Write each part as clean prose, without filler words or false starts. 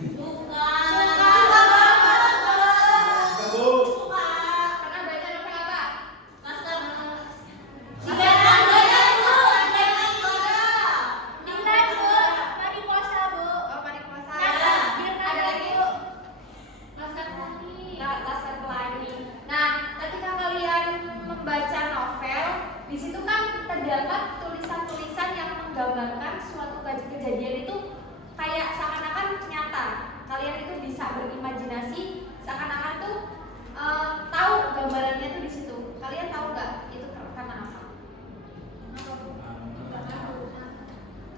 Suka. Suka banget. Suka, Bu. Suka. Pernah baca novel apa? Laskar. Silakan baca, Bu. Intan, Bu. Mari puasa, Bu. Oh, Mari Puasa. Ya, Ada lagi, Bu. Laskar Pelangi. Laskar Pelangi. Nah, ketika kalian membaca novel, di situ kan terdapat tulisan-tulisan yang menggambarkan suatu kejadian itu kayak seakan-akan nyata. Kalian itu bisa berimajinasi seakan-akan tuh tahu gambarannya tuh di situ. Kalian tahu nggak itu karena apa?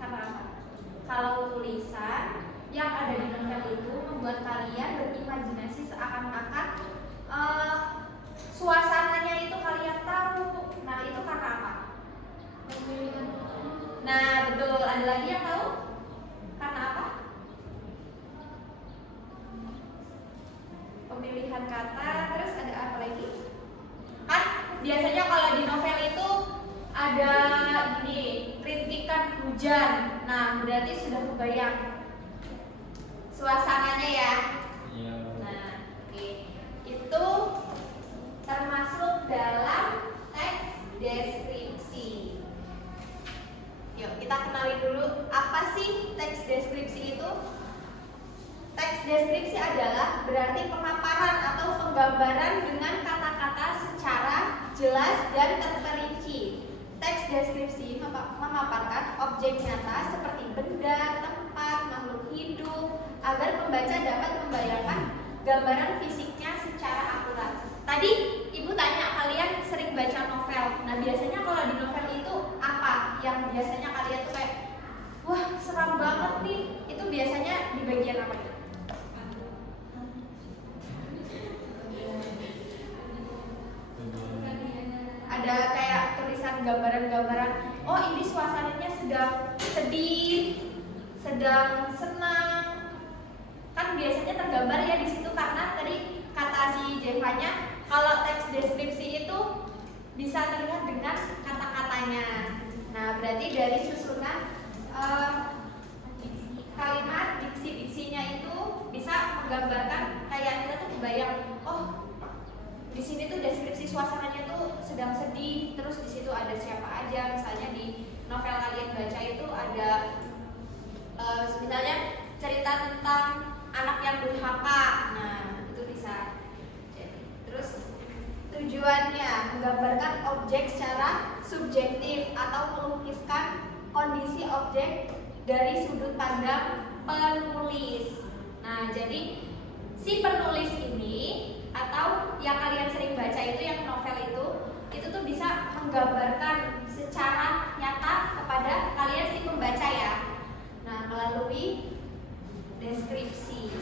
Karena apa? Kalau tulisan yang ada di novel itu membuat kalian berimajinasi seakan-akan suasananya itu kalian tahu. Nah, itu karena apa? Nah, betul. Ada lagi yang tahu? Karena apa? Pemilihan kata. Terus ada apa lagi? Kan biasanya kalau di novel itu ada gini, rintikan hujan. Nah, berarti sudah kebayang suasananya ya. Iya. Nah, oke. Itu termasuk dalam teks deskripsi. Yuk, kita kenali dulu apa sih teks deskripsi itu. Teks deskripsi adalah berarti pemaparan atau penggambaran dengan kata-kata secara jelas dan terperinci. Teks deskripsi memaparkan objek nyata seperti benda, tempat, makhluk hidup agar pembaca dapat membayangkan gambaran fisiknya secara akurat. Tadi Ibu tanya kalian sering baca novel. Nah, biasanya kalau di novel itu apa yang biasanya kalian tuh kayak wah, seram banget nih. Itu biasanya di bagian apa? Ada kayak tulisan gambaran-gambaran. Oh, ini suasananya sedang sedih, sedang senang. Kan biasanya tergambar ya di situ karena tadi kata si Jevanya kalau teks deskripsi itu bisa terlihat dengan kata-katanya. Nah, berarti dari susunan kalimat diksi-diksinya itu bisa menggambarkan kayak kita tuh kebayang, oh di sini tuh deskripsi suasananya tuh sedang sedih, terus di situ ada siapa aja. Misalnya di novel kalian baca itu ada misalnya cerita tentang anak yang durhaka. Nah, itu bisa. Terus tujuannya menggambarkan objek secara subjektif atau melukiskan kondisi objek dari sudut pandang penulis. Nah, jadi si penulis ini atau yang kalian sering baca itu yang novel itu tuh bisa menggambarkan secara nyata kepada kalian si pembaca ya. Nah, melalui deskripsi.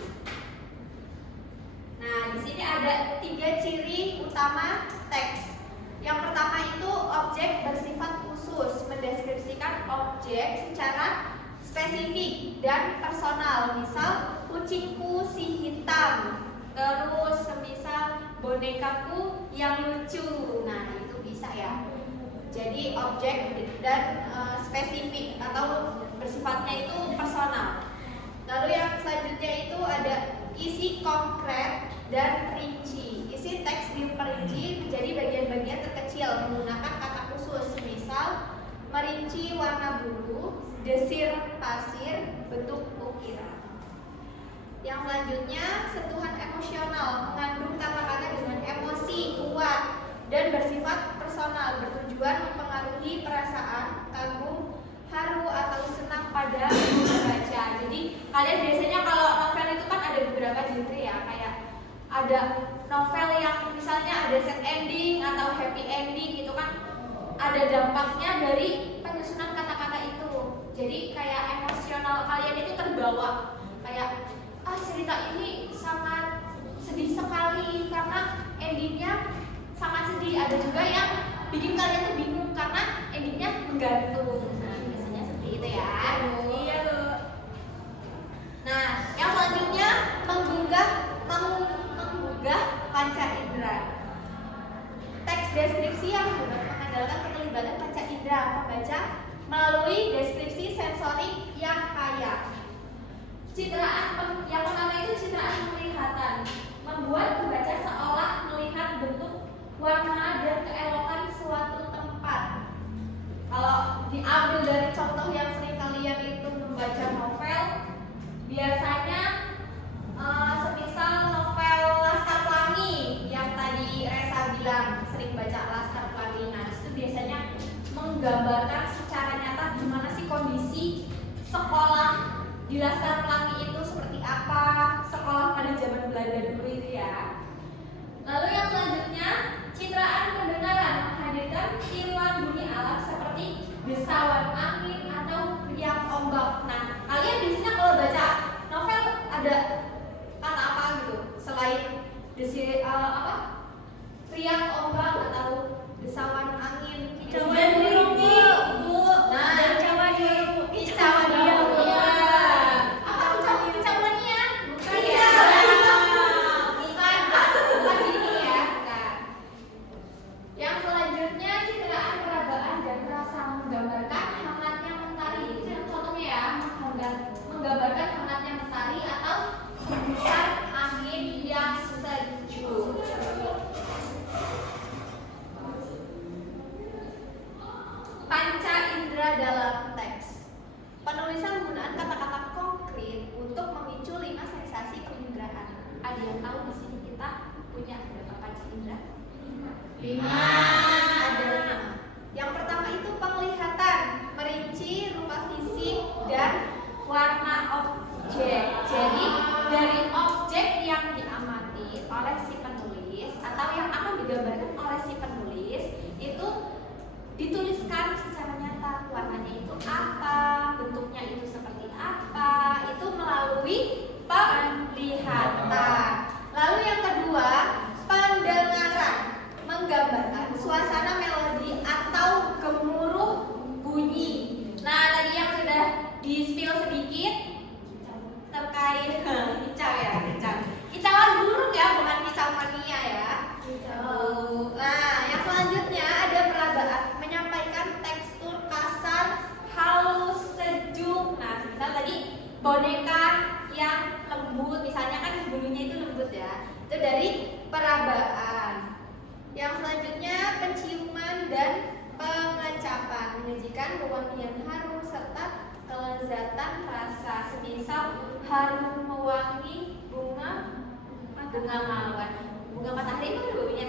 Nah, di sini ada 3 ciri utama teks. Yang pertama itu objek bersifat khusus, mendeskripsikan objek secara spesifik dan personal. Misal kucingku si hitam. Terus semisal bonekaku yang lucu. Nah, itu bisa ya. Jadi objek dan spesifik atau bersifatnya itu personal. Lalu yang selanjutnya itu ada isi konkret dan rinci. Isi teks diperinci menjadi bagian-bagian terkecil menggunakan kata khusus. Misal merinci warna bulu, desir pasir, bentuk ukiran. Yang selanjutnya sentuhan emosional, mengandung kata-kata dengan emosi kuat dan bersifat personal, bertujuan mempengaruhi perasaan kagum, haru atau senang pada pembaca. Jadi kalian biasanya kalau novel itu kan ada beberapa genre ya, kayak ada novel yang misalnya ada sad ending atau happy ending, itu kan ada dampaknya dari penyusunan kata-kata itu. Jadi kayak emosional kalian itu terbawa, kayak cerita ini sangat sedih sekali karena endingnya sangat sedih. Ada juga yang bikin kalian tuh bingung karena endingnya menggantung. Nah, biasanya seperti itu ya. Iya loh. Nah, yang selanjutnya menggugah panca indera. Teks deskripsi yang mengandalkan keterlibatan panca indera pembaca melalui deskripsi sensorik yang kaya. Citra yang pertama itu citraan penglihatan, membuat pembaca seolah melihat bentuk, warna dan keelokan suatu tempat. Kalau diambil dari contoh yang sering kalian itu membaca novel, biasanya semisal novel Laskar Pelangi yang tadi Resa bilang sering baca Laskar Pelangi. Nah, itu biasanya menggambarkan secara nyata gimana sih kondisi sekolah di Laskar Pelangi itu seperti apa, sekolah pada zaman Belanda dulu itu ya. Lalu yang selanjutnya, citraan pendengaran menghadirkan tiruan bunyi alam seperti desauan angin atau riak ombak. Nah, kalian biasanya kalau baca novel ada kata apa gitu selain riak ombak atau desauan angin? Kicauan burung, Bu. Nah, Kicauan burung. kicauan burung. Apa kicauannya? Bukan ya. Bukan ini ya, bukan. Yang selanjutnya citraan perabaan dan rasa menggambarkan hangatnya mentari. Itu yang contohnya ya, menggambarkan hangatnya mentari atau hembusan angin yang sejuk. Panca indera dalam teks. Penulisan penggunaan kata-kata konkret untuk memicu 5 sensasi penginderaan. Ada yang tahu di sini kita punya berapa panca indera? 5. Ada 5. Yang pertama itu penglihatan, merinci rupa fisik dan warna objek. Jadi dari objek yang diamati oleh si penulis atau yang akan digambarkan oleh si penulis itu dituliskan secara nyata, warnanya itu apa, bentuknya itu seperti apa, itu melalui penglihatan. Lalu yang kedua, pendengaran, menggambarkan suasana melodi atau gemuruh bunyi. Nah, tadi yang sudah di-spill sedikit terkait kicauan burung ya, bukan kicau mania ya. Nah, yang selanjutnya ada perabaan, menyampaikan tekstur kasar, halus, sejuk. Nah, misal tadi boneka yang lembut, misalnya kan bulunya itu lembut ya. Itu dari perabaan. Yang selanjutnya penciuman dan pengecapan, menyajikan wewangian harum serta kelezatan rasa, semisal harum mewangi bunga mawar. Bunga matahari itu ada baunya.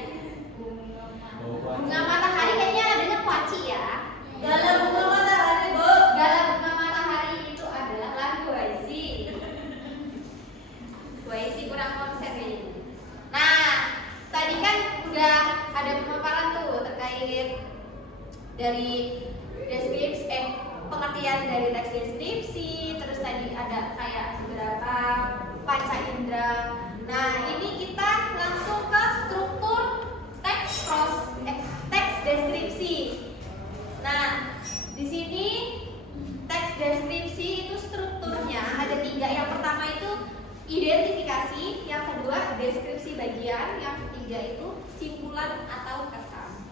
Bunga matahari kayaknya adanya kuaci ya. Galau bunga matahari, Bu. Galau bunga matahari itu adalah lagu Waisi. Waisi kurang konsen ini. Nah, tadi kan udah ada pemaparan tuh terkait dari pengertian dari teks deskripsi, terus tadi ada kayak beberapa panca indera. Nah, ini kita langsung ke struktur teks deskripsi. Nah, di sini teks deskripsi itu strukturnya ada 3. Yang pertama itu identifikasi, yang kedua deskripsi bagian, yang ketiga itu simpulan atau kesan.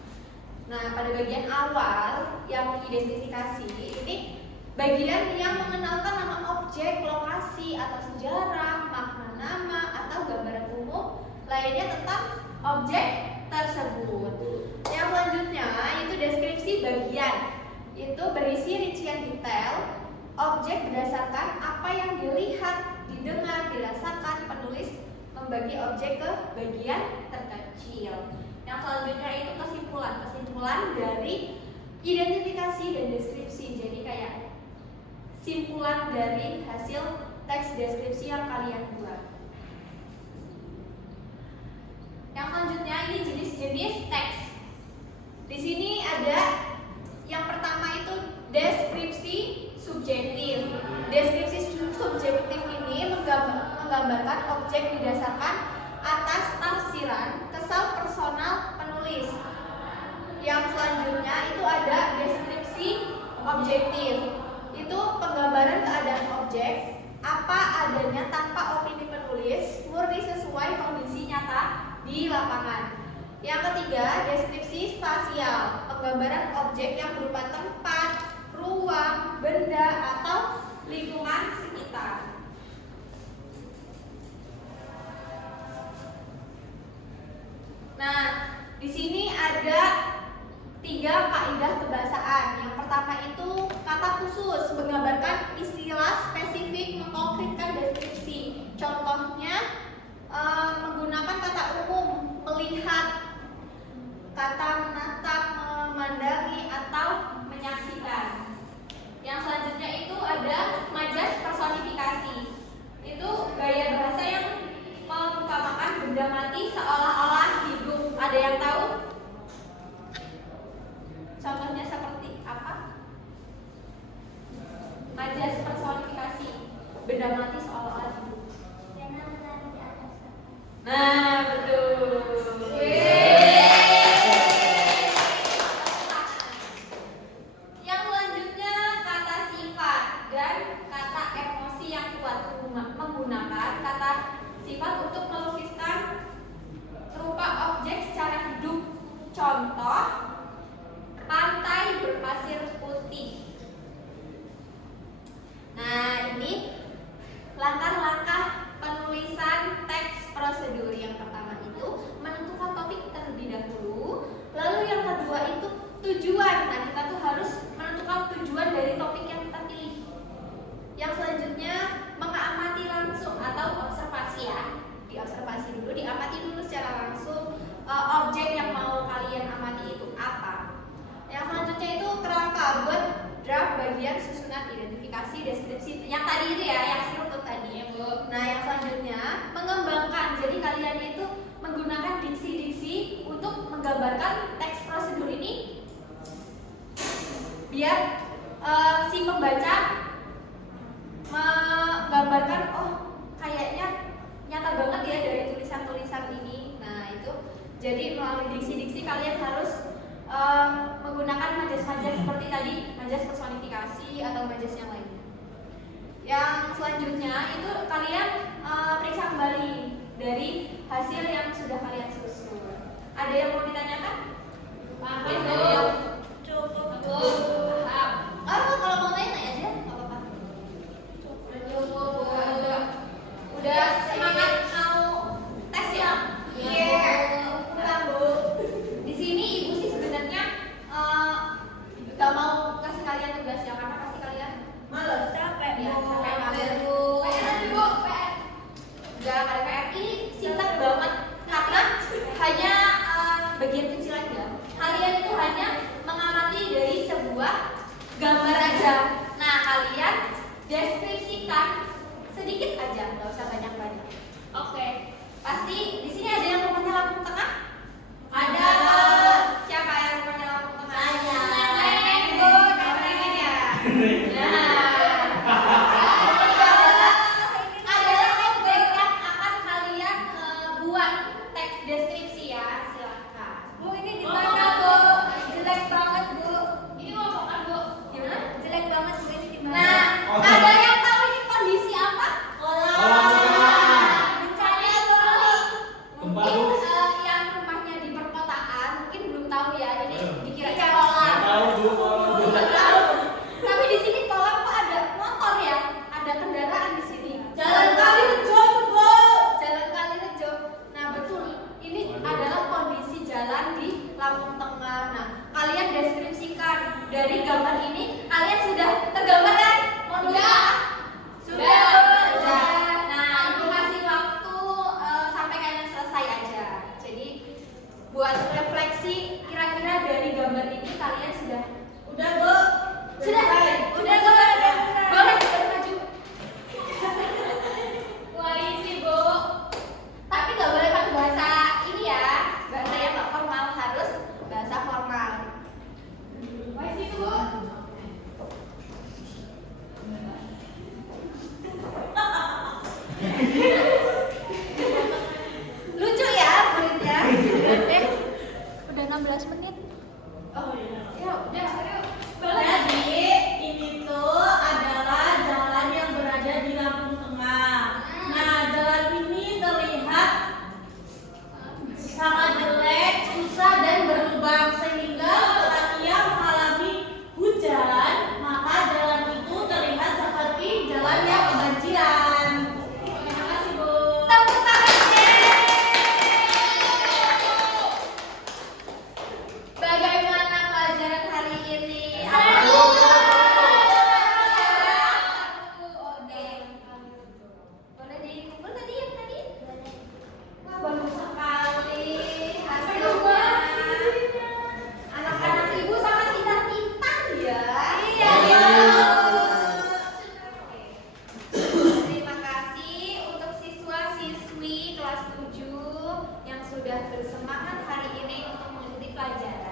Nah, pada bagian awal yang identifikasi ini bagian yang mengenalkan nama objek, lokasi atau sejarah, makna nama atau gambaran umum lainnya tentang objek tersebut. Yang selanjutnya itu deskripsi bagian. Itu berisi rincian detail objek berdasarkan apa yang dilihat, didengar, dirasakan. Penulis membagi objek ke bagian terkecil. Yang selanjutnya itu kesimpulan dari identifikasi dan deskripsi. Jadi kayak simpulan dari hasil teks deskripsi yang kalian buat. Yang selanjutnya ini jenis-jenis teks. Di sini ada yang pertama itu deskripsi subjektif. Deskripsi subjektif ini menggambarkan objek didasarkan atas tafsiran kesal personal penulis. Yang selanjutnya itu ada deskripsi objektif. Itu penggambaran keadaan objek apa adanya tanpa opini penulis, murni sesuai kondisi nyata di lapangan. Yang ketiga, deskripsi spasial, penggambaran objek yang berupa tempat, ruang, benda, atau lingkungan sekitar. kata menatap, memandangi, atau menyaksikan. Yang selanjutnya itu ada majas personifikasi. Itu gaya bahasa yang mengutamakan benda mati seolah-olah hidup. Ada yang tahu? Contohnya seperti apa? Majas personifikasi, benda mati seolah-olah hidup. Nah, betul. Yang selanjutnya kata sifat dan kata emosi yang kuat, menggunakan kata sifat untuk melukiskan rupa objek secara hidup. Contoh, pantai berpasir putih. Nah, ini langkah-langkah penulisan teks prosedur. Yang pertama itu menentukan topik terlebih dahulu. Lalu yang kedua itu tujuan. Nah, kita tuh harus menentukan tujuan dari topik yang kita pilih. Yang selanjutnya mengamati langsung atau observasi ya. Diobservasi dulu, diamati dulu secara langsung objek yang mau kalian amati itu apa. Yang selanjutnya itu kerangka buat draft bagian susunan identifikasi deskripsi yang tadi itu ya, yang struktur tadi ya Bu. Nah, yang selanjutnya mengembangkan. Jadi kalian itu menggunakan diksi-diksi untuk menggambarkan teks prosedur ini biar si pembaca menggambarkan, oh kayaknya nyata banget ya dari tulisan-tulisan ini. Nah, itu jadi melalui diksi-diksi kalian harus menggunakan majas-majas seperti tadi, majas personifikasi atau majas yang lainnya. Yang selanjutnya itu kalian periksa kembali dari hasil yang sudah kalian susun. Ada yang mau ditanyakan? Paham? Cukup. Paham. Kalau mau tanya aja, nggak apa-apa. Udah semangat mau tes ya? Iya. Pulang Bu. Di sini ibu sih sebenarnya gak mau kasih kalian tugas ya, karena pasti kalian Males. capek ya, Bu. capek banget. Bu. PR aja Bu, PR. Udah ada PR ini singkat banget karena hanya bagian kecil aja. Kalian itu hanya mengamati dari sebuah gambar aja. Nah, kalian deskripsikan sedikit aja, nggak usah banyak-banyak. Oke, pasti di sini ada yang rumahnya lampu tengah? Ada. Siapa yang rumahnya lampu tengah? Saya. Neneng Bu, neneng ya. Adalah objek yang akan kalian buat teks deskripsi ya, silakan. Bu, ini di mana Bu? Jelek banget Bu. Ini ngomongan Bu. Gimana? Jelek banget Bu, ini di mana? Nah, ada yang tahu ini kondisi apa? Kolam. kelas 7 yang sudah bersemangat hari ini untuk mengikuti pelajaran.